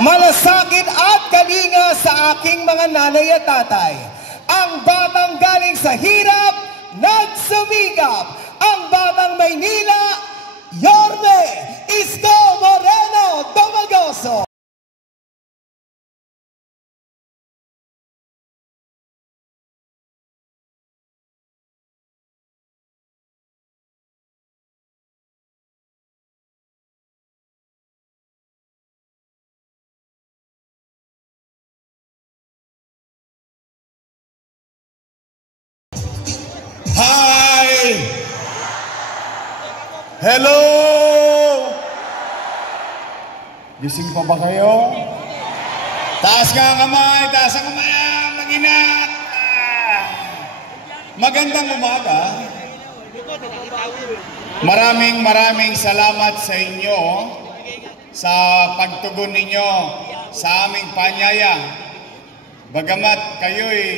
malasakit at kalinga sa aking mga nanay at tatay. Ang batang galing sa hirap, nagsumikap. Ang batang Maynila, Yorme Isko Moreno Domagoso. Hi! Hello! Gising pa ba kayo? Taas nga ang kamay! Taas ang kamay! Mag-inat! Magandang umaga. Maraming salamat sa inyo sa pagtugon ninyo sa aming panyaya. Bagamat kayo'y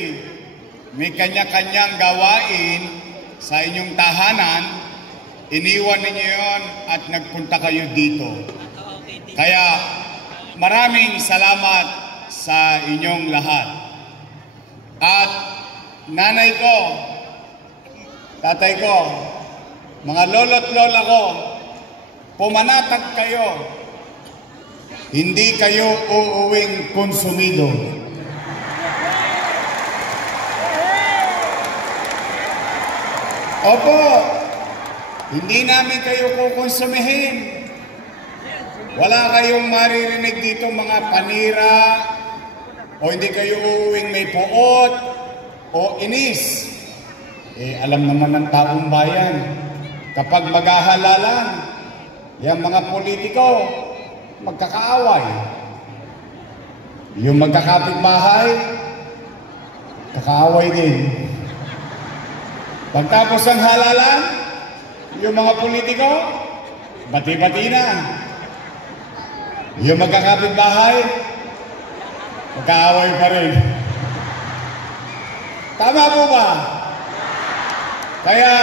may kanya-kanyang gawain sa inyong tahanan, iniwan ninyo yon at nagpunta kayo dito. Kaya maraming salamat sa inyong lahat. At nanay ko, tatay ko, mga lolo't lola ko, pumanatag kayo. Hindi kayo uuwing konsumido. Opo, hindi namin kayo kukonsumihin. Wala kayong maririnig dito mga panira o hindi kayo uuwing may puot o inis. Alam naman ng taong bayan, kapag maghahalalan, yung mga politiko, magkakaaway. Yung magkakapitbahay, kakaaway din. Pagtapos ng halalan, yung mga politiko, bati-bati na. Yung magkakapitbahay, magkaaway pa rin. Tama po ba? Kaya,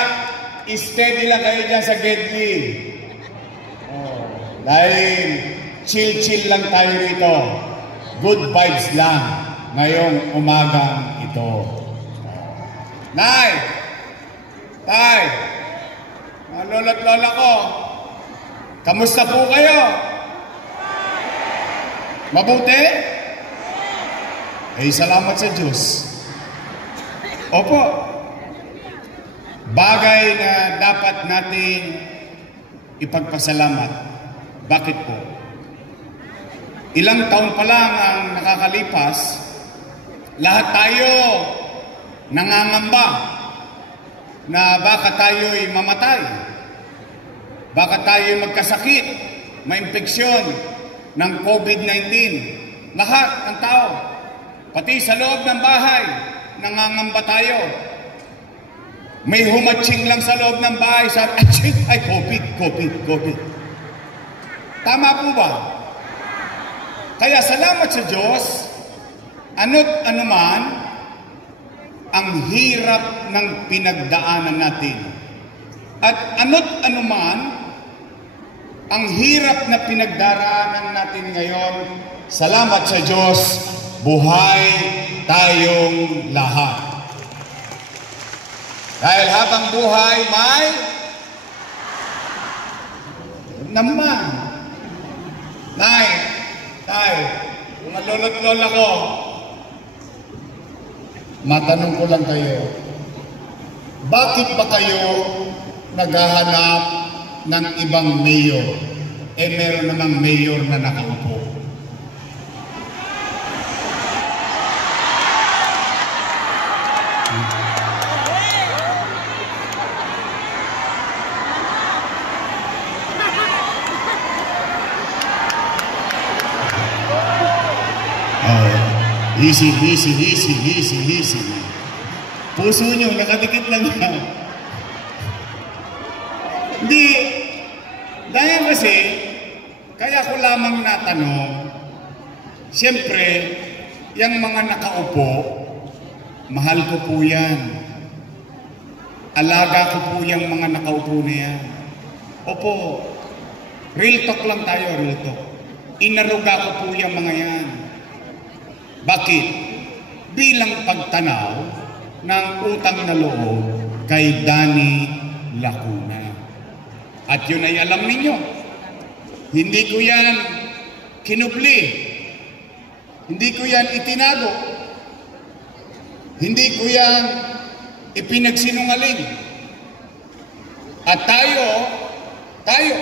steady lang kayo dyan sa Gedli. Dahil chill-chill lang tayo rito. Good vibes lang ngayong umagang ito. Nay! Tay, mga lola't lola ko, kamusta po kayo? Mabuti? Salamat sa Diyos. Opo, bagay na dapat natin ipagpasalamat. Bakit po? Ilang taon pa lang ang nakakalipas, lahat tayo nangangamba na baka tayo'y mamatay, baka tayo'y magkasakit, ma-impeksyon ng COVID-19. Lahat ng tao, pati sa loob ng bahay, nangangamba tayo. May humatsing lang sa loob ng bahay, sabi, ay, COVID. Tama po ba? Kaya salamat sa Diyos, ano't anuman, ang hirap ng pinagdaanan natin. At ano't anuman, ang hirap na pinagdaraanan natin ngayon, salamat sa Diyos, buhay tayong lahat. Dahil habang buhay may naman. Tay, mga lolo't lola ko, matanong ko lang kayo, bakit ba kayo naghahanap ng ibang mayor? Meron namang mayor na nakaupo. Easy. Puso nyo, nakadikit lang yan. Hindi. Dahil kasi, kaya ko lamang natanong, siyempre, yung mga nakaupo, mahal ko po yan. Alaga ko po yung mga nakaupo na yan. Opo, real talk lang tayo, real talk. Inaruga ko po yung mga yan. Bakit? Bilang pagtanaw ng utang na loob kay Danny Lacuna. At yun ay alam ninyo. Hindi ko yan kinubli. Hindi ko yan itinago. Hindi ko yan ipinagsinungaling. At tayo,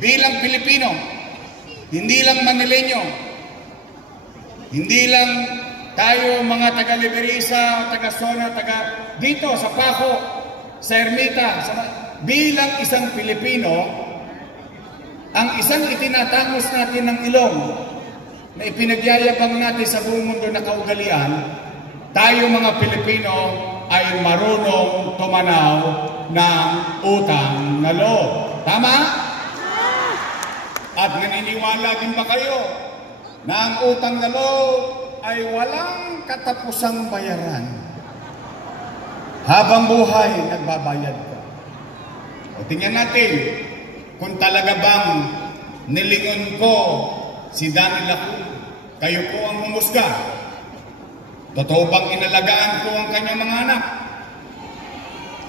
bilang Pilipino, hindi lang Manileño, hindi lang tayo mga taga-Liberisa, taga-Sona, dito sa Paco, sa Ermita, bilang isang Pilipino, ang isang itinatangos natin ng ilong na ipinagyayabang natin sa buong mundo na kaugalian, tayo mga Pilipino ay marunong tumanaw ng utang na loob. Tama? At naniniwala din ba kayo na ang utang na loob ay walang katapusang bayaran? Habang buhay, nagbabayad ka. O tingnan natin kung talaga bang nilingon ko si Danny Lacuna. Kayo po ang humusga. Totoo bang inalagaan ko ang kanyang mga anak?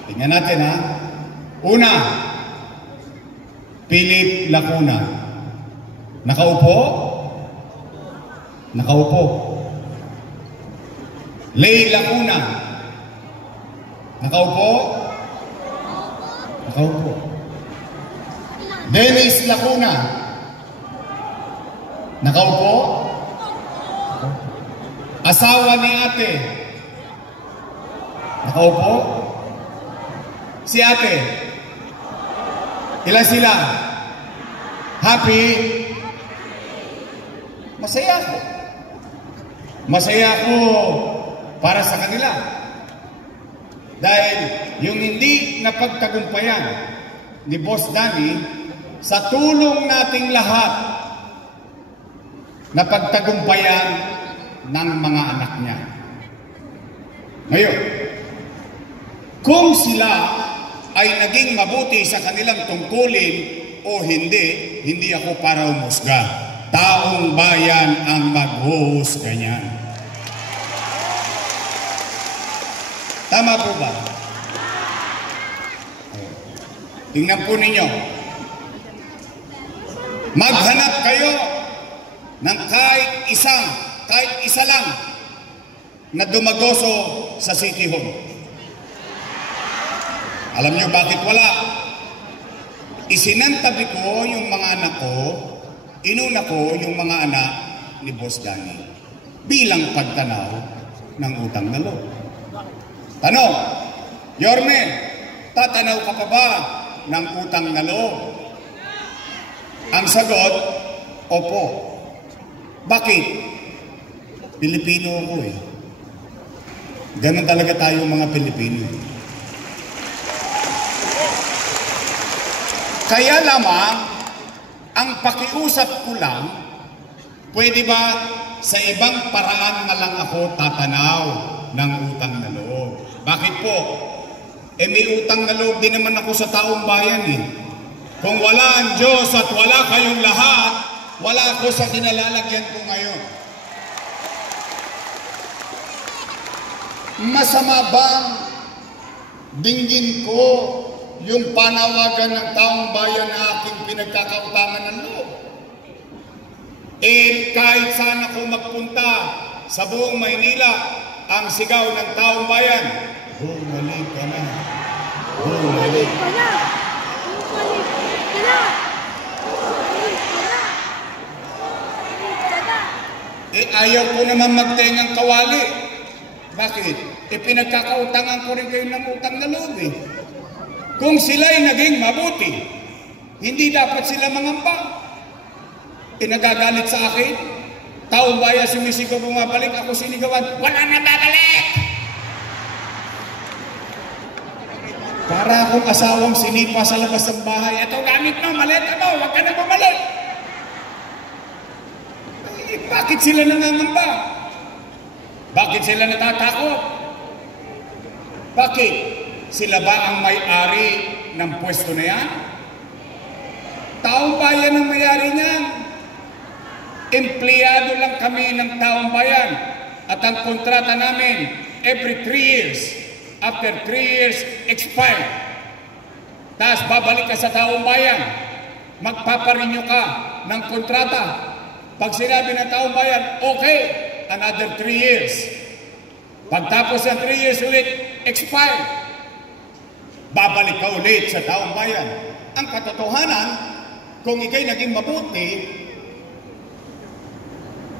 Tingnan natin ha. Una, Philip Lacuna. Nakaupo? Nakaupo. Lay Lacuna. Nakaupo? Nakaupo. Dennis Lacuna. Nakaupo? Asawa ni ate. Nakaupo? Si ate. Ilan sila? Happy? Masaya ako. Masaya ako para sa kanila. Dahil yung hindi napagtagumpayan ni Boss Danny, sa tulong nating lahat, napagtagumpayan ng mga anak niya. Ngayon, kung sila ay naging mabuti sa kanilang tungkulin o hindi, hindi ako para umusga. Taong bayan ang maghuhusga niyan. Tama po ba? Tingnan po ninyo. Maghanap kayo ng kahit isa lang na dumagoso sa City Hall. Alam niyo bakit wala? Isinantabi ko yung mga anak ko, inuna ko yung mga anak ni Boss Danny bilang pagtanaw ng utang na loob. Tanong, Yorme, tatanaw ka pa ba ng utang na loob? Ang sagot, opo. Bakit? Pilipino ako eh. Ganon talaga tayo mga Pilipino. Kaya lamang, ang pakiusap ko lang, pwede ba sa ibang paraan na lang ako tatanaw ng utang na loob? Bakit po? May utang na loob din naman ako sa taong bayan eh. Kung wala ang Diyos at wala kayong lahat, wala ako sa kinalalagyan ko ngayon. Masama bang dinggin ko yung panawagan ng taong bayan na aking pinagkakautangan ng loob? Kahit saan ako magpunta sa buong Maynila, ang sigaw ng taong bayan, bumalik ka na. Bumalik ka na. Bumalik ka na. Bumalik ka na. Ayaw ko naman magtengang kawali. Bakit? Pinagkakautangan ko rin kayo ng utang na loob eh. Kung sila'y naging mabuti, hindi dapat sila mangamba. Nagagalit sa akin, taong bayan sumisigaw, bumabalik, ako sinigawan, wala na babalik! Para akong asawang sinipa sa labas ng bahay, eto gamit mo, maleta mo, huwag ka na bumalik! Bakit sila nangangamba? Bakit sila natatakot? Bakit? Sila ba ang may-ari ng pwesto na yan? Taong bayan ang may-ari niyan. empleyado lang kami ng taong bayan at ang kontrata namin every 3 years. After 3 years, expired. Tapos babalik ka sa taong bayan, magpaparenew ka ng kontrata. Pag sinabi ng taong bayan, okay, another 3 years. Pagtapos ng 3 years ulit, expired. Babalik ka ulit sa taong bayan. Ang katotohanan, kung ikay naging mabuti,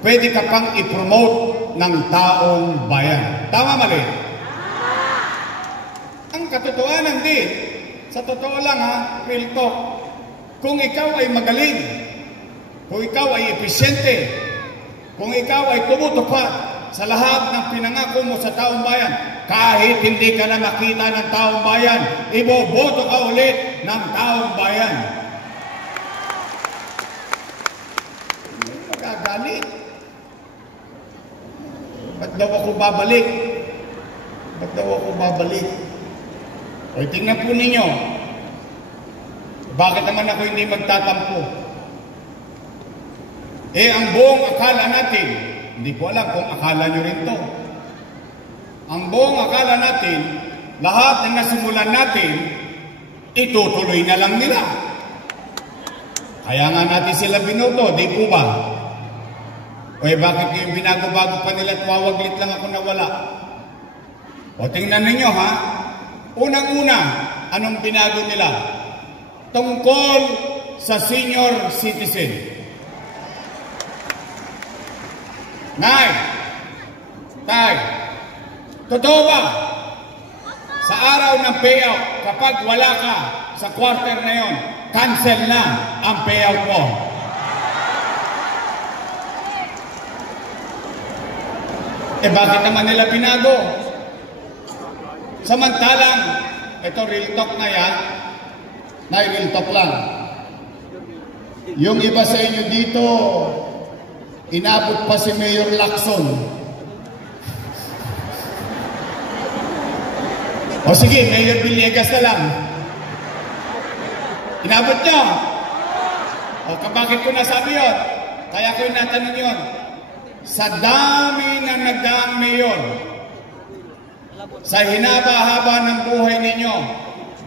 pwede ka pang i-promote ng taong bayan. Tama, mali? Ang katotohanan din, sa totoo lang ha, real talk, kung ikaw ay magaling, kung ikaw ay epesyente, kung ikaw ay tumutupad sa lahat ng pinangako mo sa taong bayan, kahit hindi ka na makita ng taong bayan, iboboto ka ulit ng taong bayan. Hindi magagalit. Ba't daw ako babalik? Ba't daw ako babalik? O tingnan po ninyo, bakit naman ako hindi magtatampo? Ang buong akala natin, hindi ko alam kung akala nyo rin to. Ang buong akala natin, lahat ng nasimulan natin, itutuloy na lang nila. Kaya nga natin sila binoto, di po ba? O bakit yung binago-bago pa nila at wawaglit lang ako nawala? O tingnan ninyo ha, unang-una, anong binago nila? Tungkol sa senior citizen. Nay, tay, totoo ba? Sa araw ng payout, kapag wala ka sa quarter na yon, cancel na ang payout mo. Bakit naman nila binago? Samantalang, ito real talk na yan, real talk lang. Yung iba sa inyo dito, inabot pa si Mayor Lacson. O sige, Mayor Villegas na lang. Inabot nyo? O bakit ko nasabi yun? Kaya ko yung natanong yun. Sa dami na nagdaang mayor, sa hinaba-haba ng buhay ninyo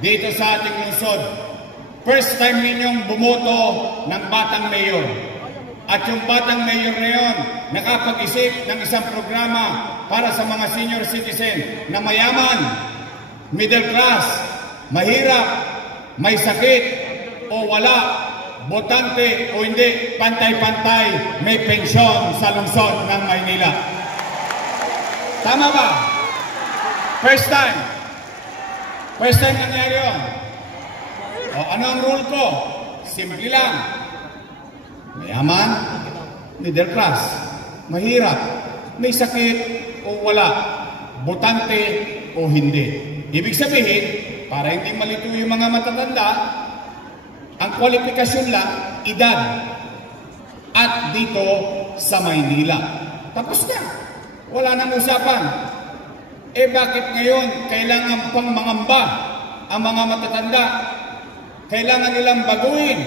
dito sa ating lungsod, first time ninyong bumoto ng batang mayor. At yung batang mayor na yun, nakapag-isip ng isang programa para sa mga senior citizen na mayaman, middle class, mahirap, may sakit o wala, botante o hindi, pantay-pantay, may pensyon sa lungsod ng Maynila. Tama ba? First time. First time nangyari yun. O ano ang rule ko? Simple lang. Mayaman, middle class, mahirap, may sakit o wala, botante o hindi. Ibig sabihin, para hindi malito yung mga matatanda, ang kwalifikasyon lang, edad. At dito sa Maynila. Tapos na. Wala nang usapan. Bakit ngayon kailangan pang mangamba ang mga matatanda? Kailangan nilang baguhin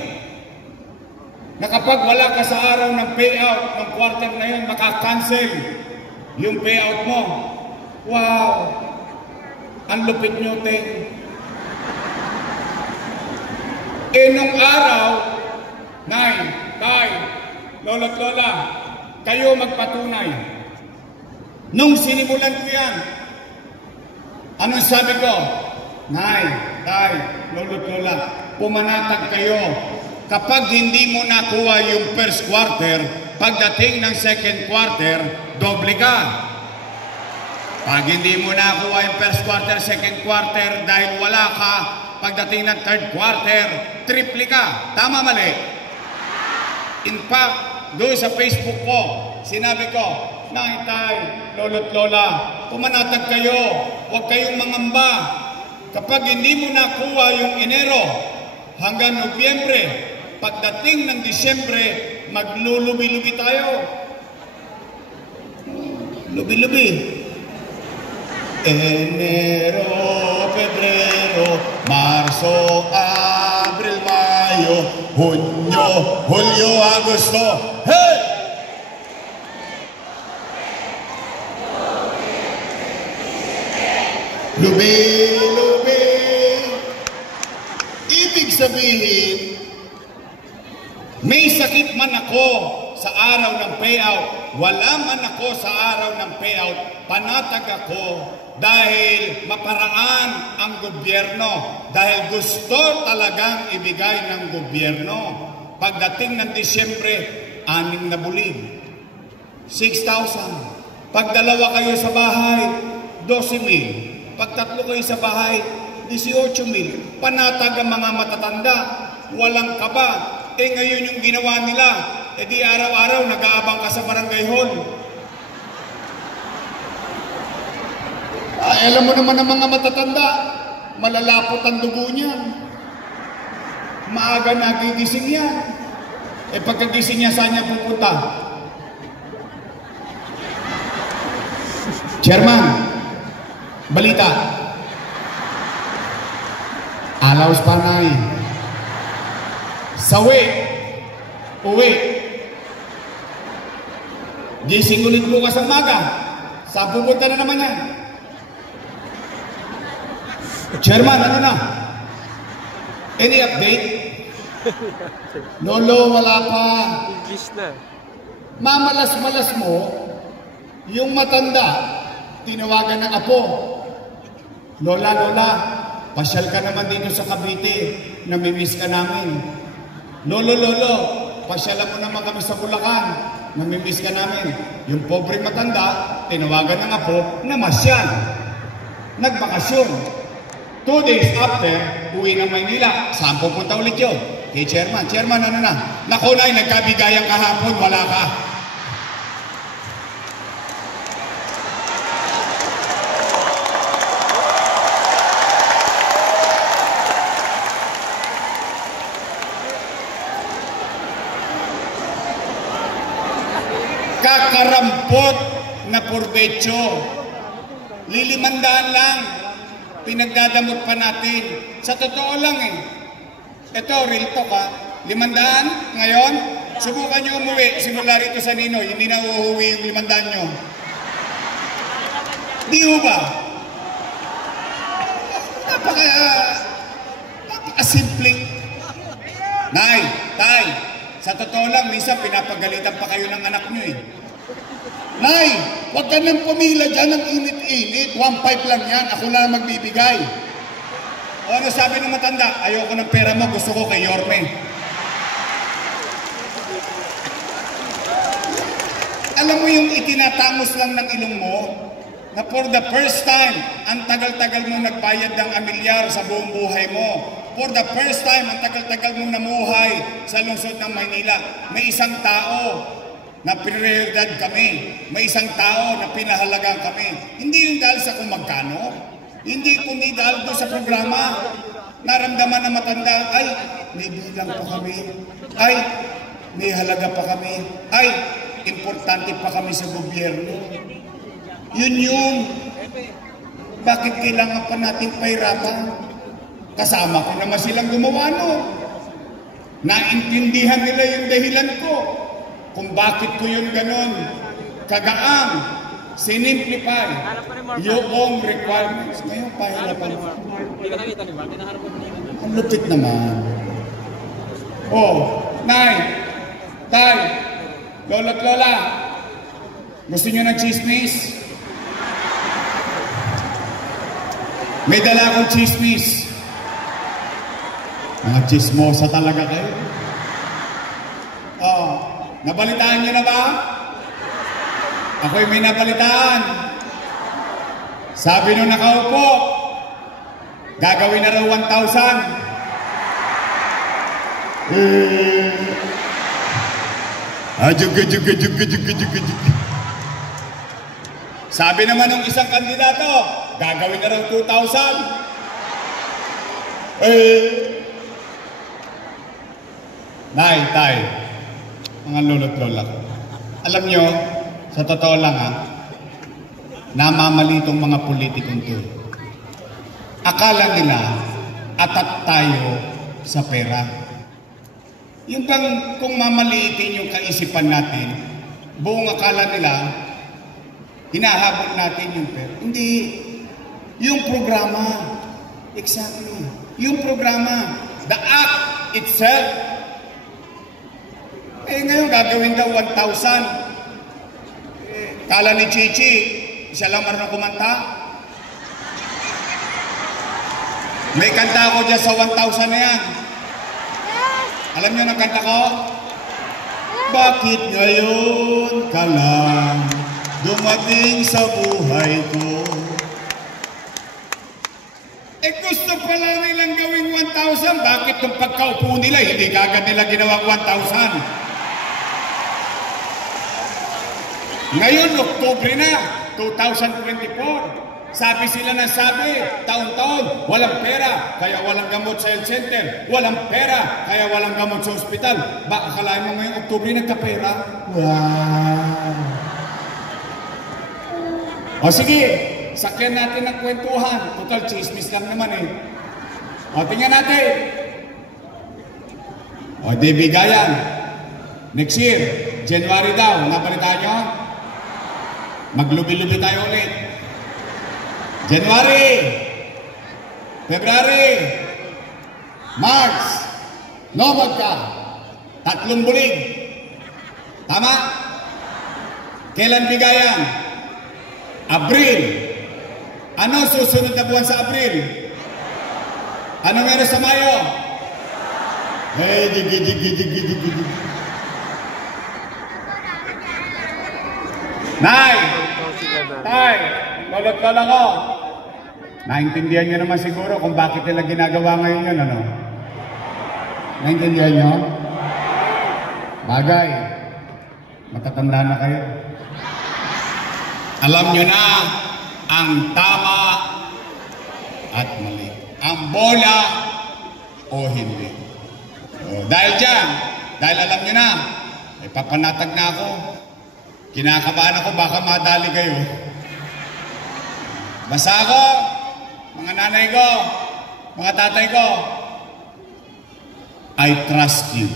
na kapag wala ka sa araw ng payout ng quarter na yun, makakancel yung payout mo. Wow! Ang lupit nyo, Teng. Nung araw, Nay, Tay, Lolo't Lola, kayo magpatunay. Nung sinimulan ko yan, anong sabi ko? Nay, Tay, Lolo't Lola, pumanatag kayo. Kapag hindi mo nakuha yung first quarter, pagdating ng second quarter, doble ka. Pag hindi mo nakuha yung first quarter, second quarter, dahil wala ka, pagdating ng third quarter, triple ka. Tama, mali? In fact, doon sa Facebook ko, sinabi ko, Nay, Tay, Lolo't Lola, pumanatag kayo, huwag kayong mangamba. Kapag hindi mo nakuha yung Enero hanggang Nobyembre, pagdating ng Disyembre, maglulubi-lubi tayo. Lubi-lubi. Enero, Pebrero, Marso, Abril, Mayo, Hunyo, Hulyo, Agosto. Hey! Lubi-lubi. Ibig sabihin, may sakit man ako sa araw ng payout, wala man ako sa araw ng payout, panatag ako dahil maparaan ang gobyerno, dahil gusto talagang ibigay ng gobyerno. Pagdating ng Disyembre, 6 na bulig, 6,000. Pag dalawa kayo sa bahay, 12,000. Pag tatlo kayo sa bahay, 18,000. Panatag ang mga matatanda, walang kaba. Ngayon yung ginawa nila, di araw-araw nag-aabang ka sa barangay hall. Alam mo naman ang mga matatanda, malalapot ang dugo niyan. Maaga nagigising yan. Pagkagising niya, saan niya pupunta? Chairman, balita. Alaos Panay. Sawi. Uwi. Gising ulit bukas ang maga. Saan pupunta na naman yan? Chairman, ano na? Any update? Lolo, wala pa. English na. Mamalas-malas mo, yung matanda, tinawagan ng apo. Lola, pasyal ka naman dito sa Cavite, namimiss ka namin. Lolo, pasyalan mo naman kami sa Bulacan, namimiss ka namin. Yung pobre matanda, tinawagan ng apo, namasyal. Nagbakasyon. 2 days after, uwi ng Maynila. Saan pupunta ulit yun? Kay Chairman. Chairman, ano na? Naku na, nagkabigayang kahapon, wala ka. Kakarampot na purbetsyo. Lilimandaan lang. Pinagdadamot pa natin. Sa totoo lang Ito, real talk $500 ngayon. Subukan nyo umuwi. Simula rito sa Ninoy, hindi na uuwi yung $500 nyo. Di ho ba? Napaka-simple. Nay, tay, sa totoo lang, minsan pinapagalitan pa kayo ng anak nyo Nay, huwag ka nang pumila dyan ng init-init. 1.5 lang yan. Ako na magbibigay. O ano sabi ng matanda? Ayoko ng pera mo. Gusto ko kay Yorme. Alam mo yung itinatangos lang ng ilong mo na for the first time, ang tagal-tagal mo nagbayad ng amilyar sa buong buhay mo. For the first time, ang tagal-tagal mo namuhay sa lungsod ng Maynila. May isang tao na prioridad kami. May isang tao na pinahalagaan kami. Hindi yung dahil sa kung magkano. Hindi kundi dahil doon sa programa. Naramdaman na matanda, ay, may bilang pa kami. Ay, may halaga pa kami. Ay, importante pa kami sa gobyerno. Yun. Bakit kailangan pa natin pahirapan? Kasama ko naman silang gumawa Naintindihan nila yung dahilan ko. Kung bakit ko yun ganon, kagaang, sinimplify yung requirements. Ngayon, pahirapan mo. Ang lupit naman. Nay, tay, lolo't lola, gusto nyo ng chismis? May dala akong chismis. Mga chismosa talaga kayo. Nabalitaan niyo na ba? Ako'y may nabalitaan. Sabi nung nakaupo, gagawin na raw 1,000. Sabi naman ng isang kandidato, gagawin na raw 2,000. Nay, tay, mga lolo't lola ko. Alam nyo, sa totoo lang namamali itong mga politikong to. Akala nila, atat tayo sa pera. Yung bang kung mamaliitin yung kaisipan natin, buong akala nila, hinahabol natin yung pera. Hindi. Yung programa. Exactly. Yung programa. The act itself. Ngayon gagawin daw 1,000. Kala ni Chichi, siya lang marunong kumanta. May kanta ako dyan sa 1,000 na yan. Alam niyo ng kanta ko? Bakit ngayon ka lang dumating sa buhay ko? Gusto pala nilang gawing 1,000. Bakit nung pagkaupo nila, hindi kagad nila ginawang 1,000? Ngayon, Oktubre na, 2024. Sabi sila ng sabi, taon-taon, walang pera, kaya walang gamot sa health center. Walang pera, kaya walang gamot sa ospital. Baka kalahin mo ngayong Oktubre nagkapera? Wow! O sige, sakyan natin ang kwentuhan. Total, chismis lang naman eh. O, tingnan natin. O, di bigayan. Next year, January daw, napalitan nyo? Maglubi-lubi tayo ulit. January, February, March, nomad ka. 3 bulig. Tama? Kailan bigayan? Abril. Ano susunod na buwan sa Abril? Ano meron sa Mayo? Digi. Nay! Tay! Lolot-lol ako! Naintindihan nyo naman siguro kung bakit nila ginagawa ngayon yun, ano? Naintindihan nyo? Bagay. Matatanda na kayo. Alam nyo na ang tama at mali. Ang bola o hindi. Dahil dyan, dahil alam nyo na, papanatag na ako. Kinakabahan ako, baka madali kayo. Basta ako, mga nanay ko, mga tatay ko, I trust you.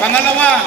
Pangalawa,